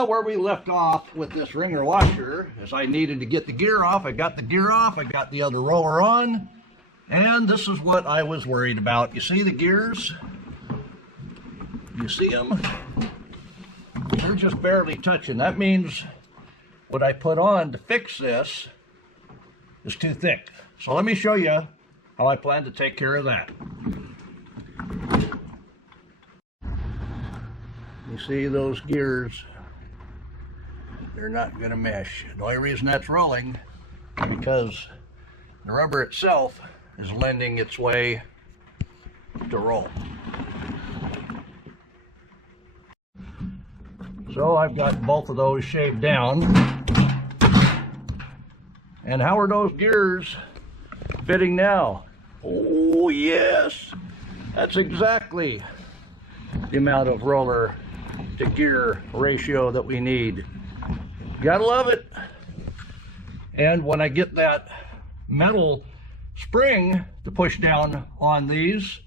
Well, where we left off with this Wringer washer is I needed to get the gear off. I got the gear off, I got the other roller on, and this is what I was worried about. You see the gears? You see them? They're just barely touching. That means what I put on to fix this is too thick. So let me show you how I plan to take care of that. You see those gears? They're not going to mesh. The only reason that's rolling is because the rubber itself is lending its way to roll. So I've got both of those shaved down. And how are those gears fitting now? Oh yes, that's exactly the amount of roller to gear ratio that we need. Gotta love it. And when I get that metal spring to push down on these,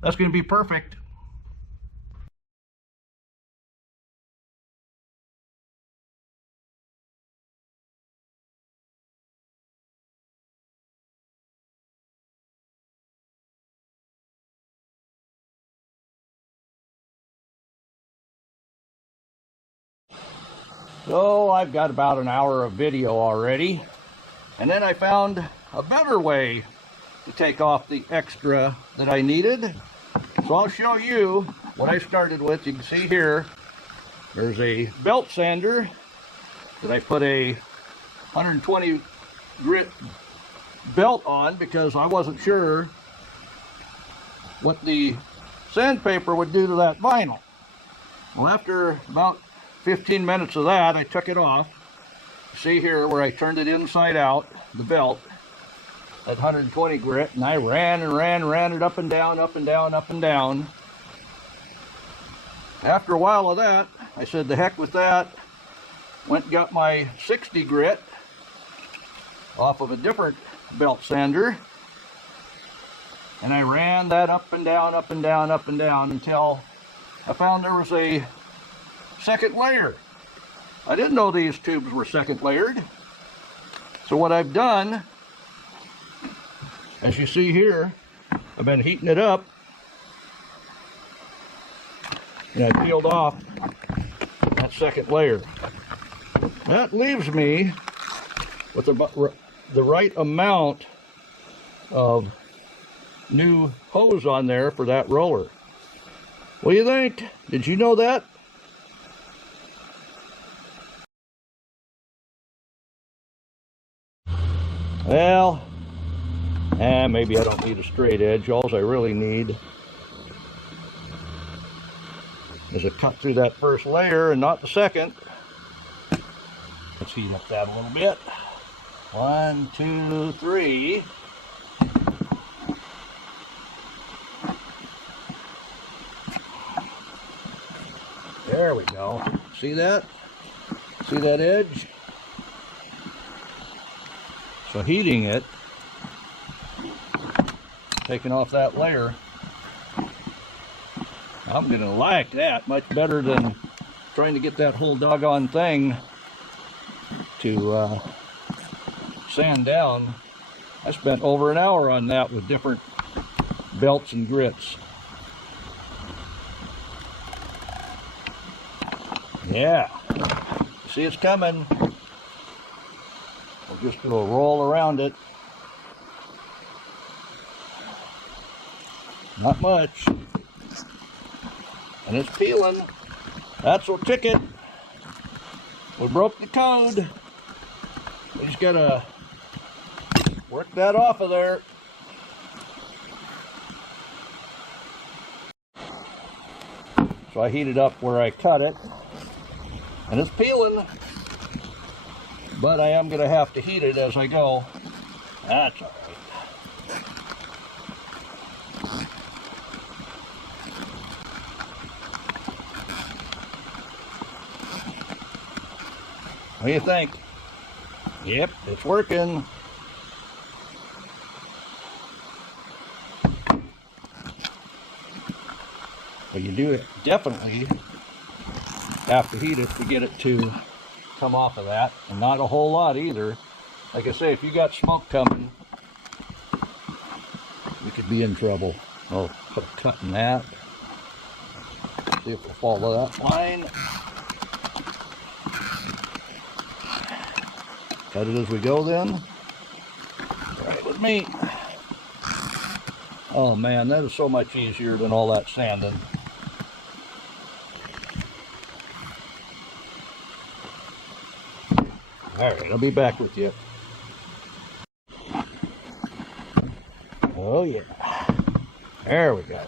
that's going to be perfect. So I've got about an hour of video already, and then I found a better way to take off the extra that I needed. So I'll show you what I started with. You can see here, there's a belt sander that I put a 120 grit belt on because I wasn't sure what the sandpaper would do to that vinyl. Well, after about 15 minutes of that, I took it off. See here where I turned it inside out, the belt, at 120 grit, and I ran it up and down, up and down, up and down. After a while of that, I said, the heck with that. Went and got my 60 grit off of a different belt sander, and I ran that up and down, up and down, up and down until I found there was a second layer. I didn't know these tubes were second layered. So what I've done, as you see here, I've been heating it up, and I peeled off that second layer. That leaves me with the right amount of new hose on there for that roller. What do you think? Did you know that? Well, maybe I don't need a straight edge. All I really need is a cut through that first layer and not the second. Let's heat up that a little bit. 1, 2, 3. There we go. See that? See that edge? So heating it, taking off that layer, I'm going to like that much better than trying to get that whole doggone thing to sand down. I spent over an hour on that with different belts and grits. Yeah, see it's coming. We're just going to roll around it. Not much. And it's peeling. That's our ticket. We broke the code. We just got to work that off of there. So I heat it up where I cut it. And it's peeling. But I am going to have to heat it as I go. That's all right. What do you think? Yep, it's working. But you do definitely have to heat it to get it to come off of that, and not a whole lot either. Like I say, if you got smoke coming, you could be in trouble. Oh, cutting that. See if we'll follow that line. Cut it as we go then. All right with me. Oh man, that is so much easier than all that sanding. All right, I'll be back with you. Oh yeah. There we go.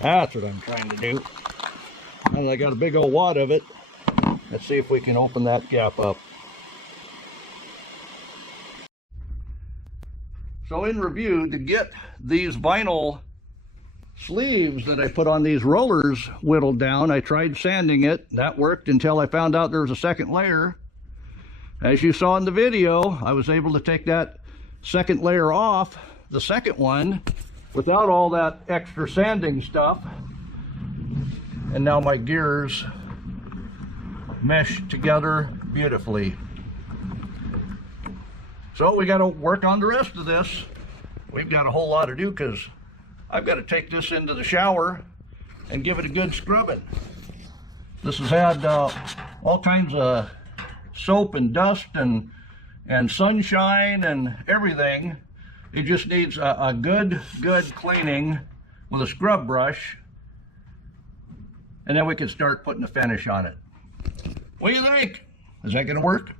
That's what I'm trying to do. And I got a big old wad of it. Let's see if we can open that gap up. So in review, to get these vinyl sleeves that I put on these rollers whittled down, I tried sanding it. That worked until I found out there was a second layer. As you saw in the video, I was able to take that second layer off, the second one, without all that extra sanding stuff. And now my gears mesh together beautifully. So we got to work on the rest of this. We've got a whole lot to do because I've got to take this into the shower and give it a good scrubbing. This has had all kinds of soap and dust and sunshine and everything. It just needs a good cleaning with a scrub brush, and then we can start putting a finish on it. What do you think? Is that going to work?